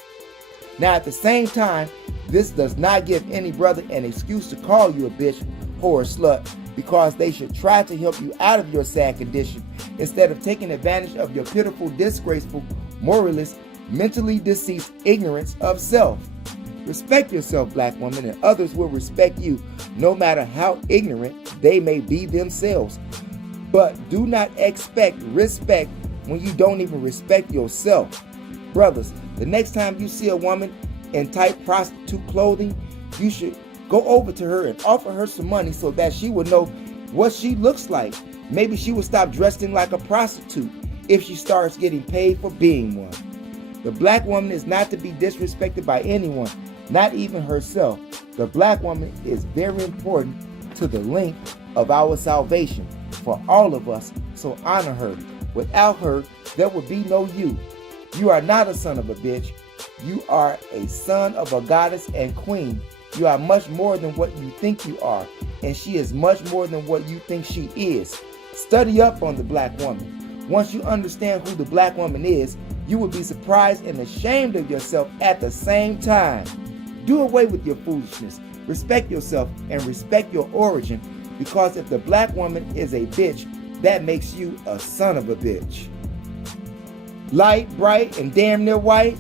Now at the same time, this does not give any brother an excuse to call you a bitch, hoe, or slut, because they should try to help you out of your sad condition instead of taking advantage of your pitiful, disgraceful, moralist, mentally deceased ignorance of self. Respect yourself, black woman, and others will respect you, no matter how ignorant they may be themselves. But do not expect respect when you don't even respect yourself. Brothers, the next time you see a woman in tight prostitute clothing, you should go over to her and offer her some money so that she will know what she looks like. Maybe she will stop dressing like a prostitute if she starts getting paid for being one. The black woman is not to be disrespected by anyone, not even herself. The black woman is very important to the length of our salvation for all of us, so honor her. Without her, there would be no you. You are not a son of a bitch. You are a son of a goddess and queen. You are much more than what you think you are, and she is much more than what you think she is. Study up on the black woman. Once you understand who the black woman is, you will be surprised and ashamed of yourself at the same time. Do away with your foolishness. Respect yourself and respect your origin, because if the black woman is a bitch, that makes you a son of a bitch. Light, bright, and damn near white.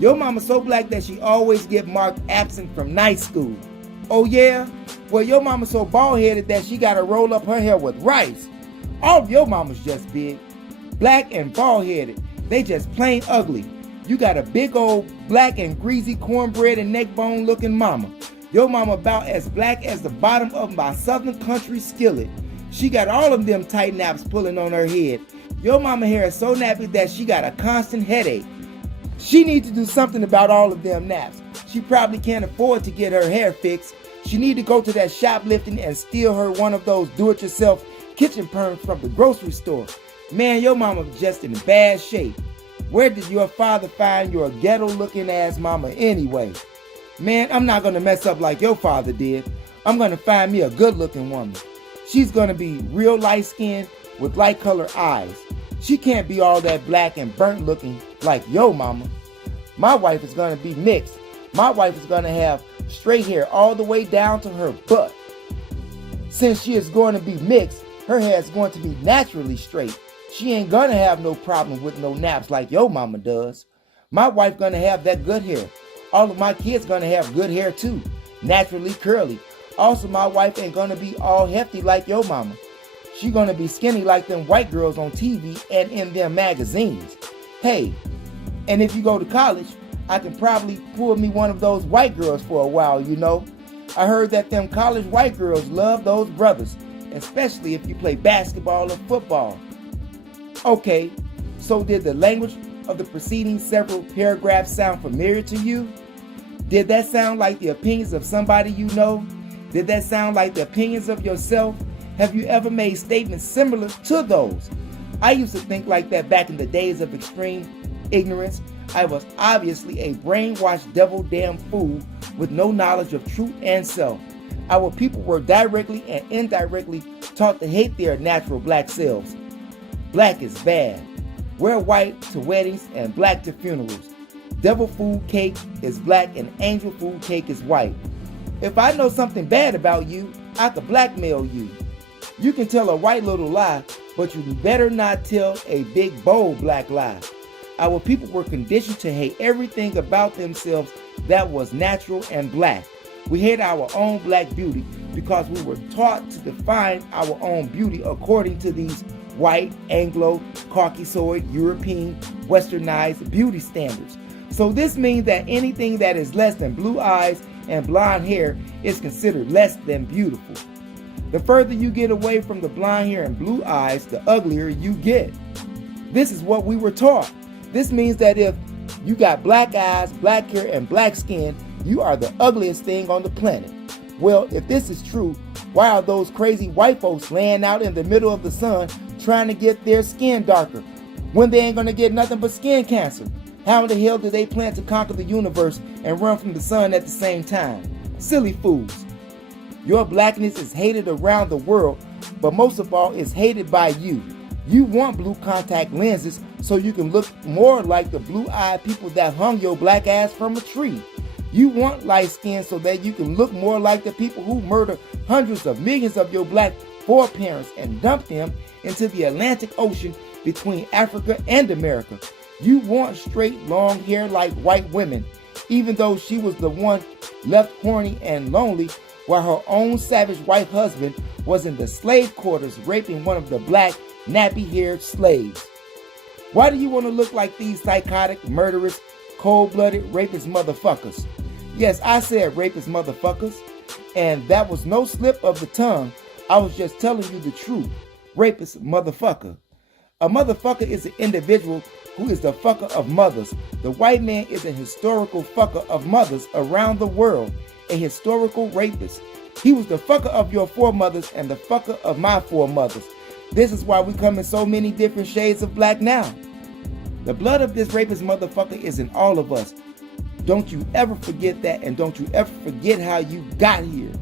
Your mama so black that she always get marked absent from night school. Oh yeah? Well, your mama so bald-headed that she gotta roll up her hair with rice. All of your mamas just big. Black and bald-headed. They just plain ugly. You got a big old black and greasy cornbread and neck bone looking mama. Your mama about as black as the bottom of my southern country skillet. She got all of them tight naps pulling on her head. Your mama hair is so nappy that she got a constant headache. She needs to do something about all of them naps. She probably can't afford to get her hair fixed. She need to go to that shoplifting and steal her one of those do-it-yourself kitchen perms from the grocery store. Man, your mama just in bad shape. Where did your father find your ghetto-looking ass mama anyway? Man, I'm not gonna mess up like your father did. I'm gonna find me a good-looking woman. She's gonna be real light-skinned with light-colored eyes. She can't be all that black and burnt looking like your mama. My wife is gonna be mixed. My wife is gonna have straight hair all the way down to her butt. Since she is going to be mixed, her hair is going to be naturally straight. She ain't gonna have no problem with no naps like your mama does. My wife gonna have that good hair. All of my kids gonna have good hair too, naturally curly. Also, my wife ain't gonna be all hefty like your mama. She gonna be skinny like them white girls on TV and in their magazines. Hey, and if you go to college, I can probably pull me one of those white girls for a while, you know. I heard that them college white girls love those brothers, especially if you play basketball or football. Okay, so did the language of the preceding several paragraphs sound familiar to you? Did that sound like the opinions of somebody you know? Did that sound like the opinions of yourself? Have you ever made statements similar to those? I used to think like that back in the days of extreme ignorance. I was obviously a brainwashed devil-damn fool with no knowledge of truth and self. Our people were directly and indirectly taught to hate their natural black selves. Black is bad. Wear white to weddings and black to funerals. Devil food cake is black and angel food cake is white. If I know something bad about you, I could blackmail you. You can tell a white little lie, but you better not tell a big, bold black lie. Our people were conditioned to hate everything about themselves that was natural and black. We hate our own black beauty because we were taught to define our own beauty according to these white, Anglo, Caucasoid, European, westernized beauty standards. So this means that anything that is less than blue eyes and blonde hair is considered less than beautiful. The further you get away from the blonde hair and blue eyes, the uglier you get. This is what we were taught. This means that if you got black eyes, black hair, and black skin, you are the ugliest thing on the planet. Well, if this is true, why are those crazy white folks laying out in the middle of the sun trying to get their skin darker when they ain't gonna get nothing but skin cancer? How in the hell do they plan to conquer the universe and run from the sun at the same time? Silly fools. Your blackness is hated around the world, but most of all, it's hated by you. You want blue contact lenses so you can look more like the blue-eyed people that hung your black ass from a tree. You want light skin so that you can look more like the people who murdered hundreds of millions of your black foreparents and dumped them into the Atlantic Ocean between Africa and America. You want straight long hair like white women, even though she was the one left horny and lonely while her own savage white husband was in the slave quarters raping one of the black nappy-haired slaves. Why do you want to look like these psychotic, murderous, cold-blooded, rapist motherfuckers? Yes, I said rapist motherfuckers, and that was no slip of the tongue. I was just telling you the truth. Rapist motherfucker. A motherfucker is an individual who is the fucker of mothers. The white man is a historical fucker of mothers around the world, a historical rapist. He was the fucker of your foremothers and the fucker of my foremothers. This is why we come in so many different shades of black now. The blood of this rapist motherfucker is in all of us. Don't you ever forget that, and don't you ever forget how you got here.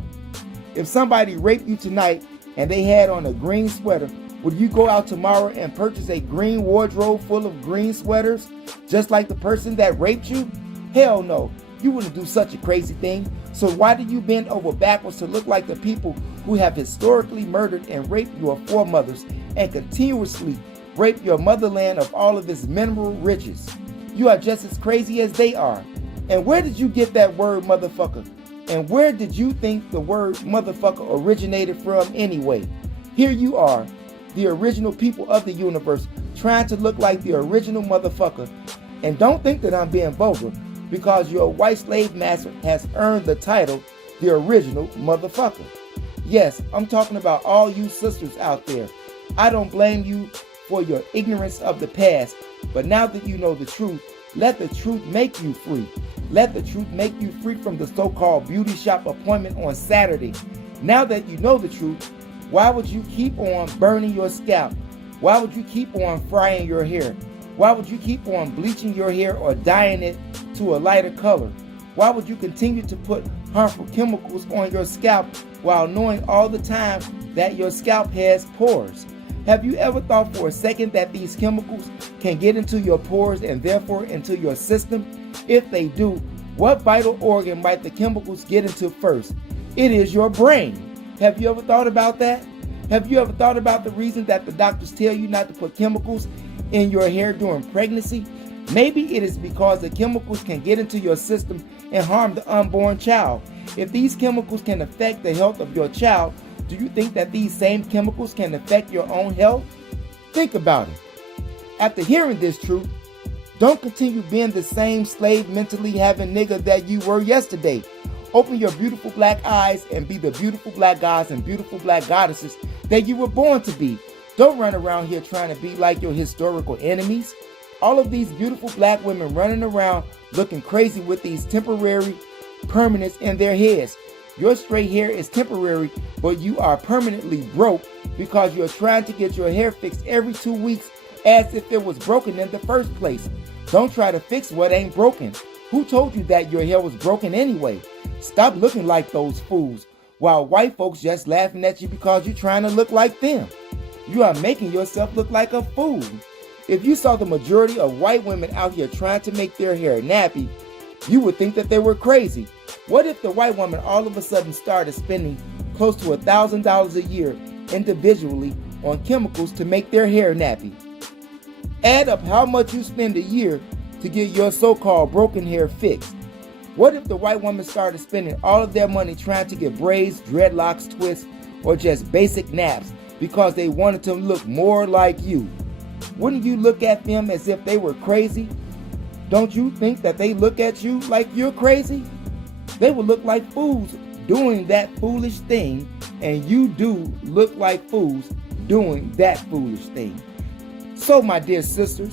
If somebody raped you tonight and they had on a green sweater, would you go out tomorrow and purchase a green wardrobe full of green sweaters just like the person that raped you? Hell no, you wouldn't do such a crazy thing. So why do you bend over backwards to look like the people who have historically murdered and raped your foremothers and continuously rape your motherland of all of its mineral riches? You are just as crazy as they are. And where did you get that word motherfucker? And where did you think the word motherfucker originated from anyway? Here you are, the original people of the universe, trying to look like the original motherfucker. And don't think that I'm being vulgar, because your white slave master has earned the title, the original motherfucker. Yes, I'm talking about all you sisters out there. I don't blame you for your ignorance of the past, but now that you know the truth, let the truth make you free. Let the truth make you free from the so-called beauty shop appointment on Saturday. Now that you know the truth, why would you keep on burning your scalp? Why would you keep on frying your hair? Why would you keep on bleaching your hair or dyeing it to a lighter color? Why would you continue to put harmful chemicals on your scalp while knowing all the time that your scalp has pores? Have you ever thought for a second that these chemicals can get into your pores and therefore into your system? If they do, what vital organ might the chemicals get into first? It is your brain. Have you ever thought about that? Have you ever thought about the reason that the doctors tell you not to put chemicals in your hair during pregnancy? Maybe it is because the chemicals can get into your system and harm the unborn child. If these chemicals can affect the health of your child, do you think that these same chemicals can affect your own health? Think about it. After hearing this truth, don't continue being the same slave mentally having nigga that you were yesterday. Open your beautiful black eyes and be the beautiful black gods and beautiful black goddesses that you were born to be. Don't run around here trying to be like your historical enemies. All of these beautiful black women running around looking crazy with these temporary permanents in their heads. Your straight hair is temporary, but you are permanently broke because you're trying to get your hair fixed every 2 weeks as if it was broken in the first place. Don't try to fix what ain't broken. Who told you that your hair was broken anyway? Stop looking like those fools, while white folks just laughing at you because you're trying to look like them. You are making yourself look like a fool. If you saw the majority of white women out here trying to make their hair nappy, you would think that they were crazy. What if the white woman all of a sudden started spending close to $1,000 a year individually on chemicals to make their hair nappy? Add up how much you spend a year to get your so-called broken hair fixed. What if the white woman started spending all of their money trying to get braids, dreadlocks, twists, or just basic naps because they wanted to look more like you? Wouldn't you look at them as if they were crazy? Don't you think that they look at you like you're crazy? They would look like fools doing that foolish thing, and you do look like fools doing that foolish thing. So, my dear sisters,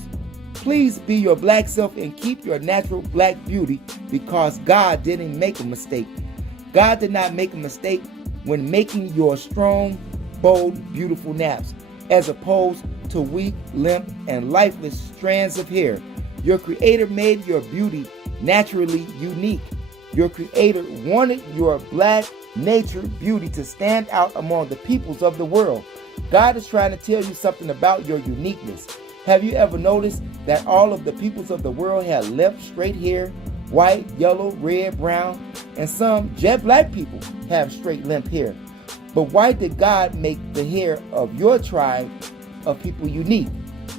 please be your black self and keep your natural black beauty, because God didn't make a mistake. God did not make a mistake when making your strong, bold, beautiful naps, as opposed to weak, limp, and lifeless strands of hair. Your Creator made your beauty naturally unique. Your Creator wanted your black nature beauty to stand out among the peoples of the world. God is trying to tell you something about your uniqueness. Have you ever noticed that all of the peoples of the world have left straight hair, white, yellow, red, brown, and some jet black people have straight limp hair? But why did God make the hair of your tribe of people unique?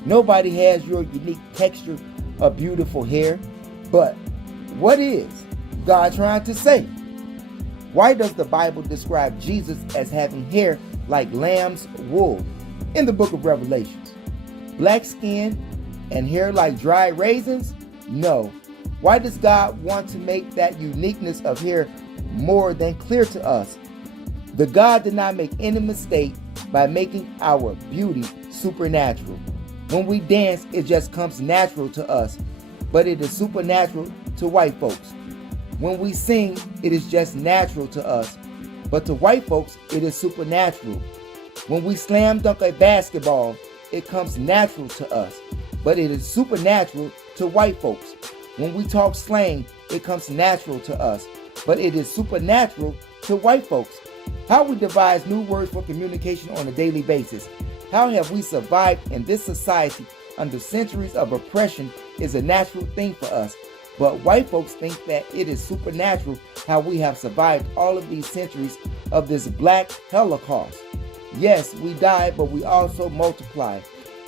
Nobody has your unique texture of beautiful hair. But what is God trying to say? Why does the Bible describe Jesus as having hair like lamb's wool in the book of Revelations? Black skin and hair like dried raisins? No. Why does God want to make that uniqueness of hair more than clear to us? The God did not make any mistake by making our beauty supernatural. When we dance, it just comes natural to us, but it is supernatural to white folks. When we sing, it is just natural to us, but to white folks, it is supernatural. When we slam dunk a basketball, it comes natural to us, but it is supernatural to white folks. When we talk slang, it comes natural to us, but it is supernatural to white folks. How we devise new words for communication on a daily basis. How have we survived in this society under centuries of oppression is a natural thing for us. But white folks think that it is supernatural how we have survived all of these centuries of this black holocaust. Yes, we die, but we also multiply.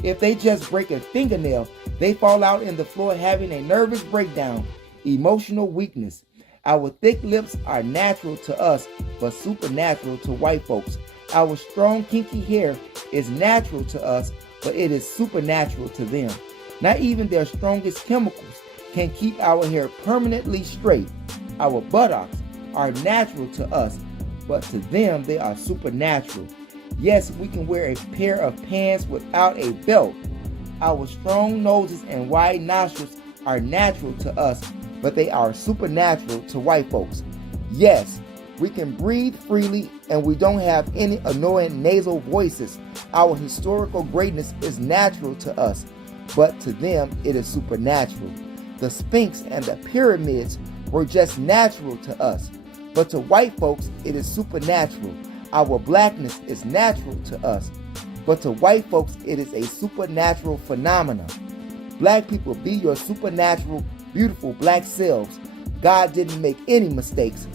If they just break a fingernail, they fall out in the floor having a nervous breakdown, emotional weakness. Our thick lips are natural to us, but supernatural to white folks. Our strong, kinky hair is natural to us, but it is supernatural to them. Not even their strongest chemicals can keep our hair permanently straight. Our buttocks are natural to us, but to them they are supernatural. Yes, we can wear a pair of pants without a belt. Our strong noses and wide nostrils are natural to us, but they are supernatural to white folks. Yes, we can breathe freely and we don't have any annoying nasal voices. Our historical greatness is natural to us, but to them it is supernatural. The Sphinx and the pyramids were just natural to us, but to white folks it is supernatural. Our blackness is natural to us, but to white folks it is a supernatural phenomenon. Black people, be your supernatural, beautiful black selves. God didn't make any mistakes.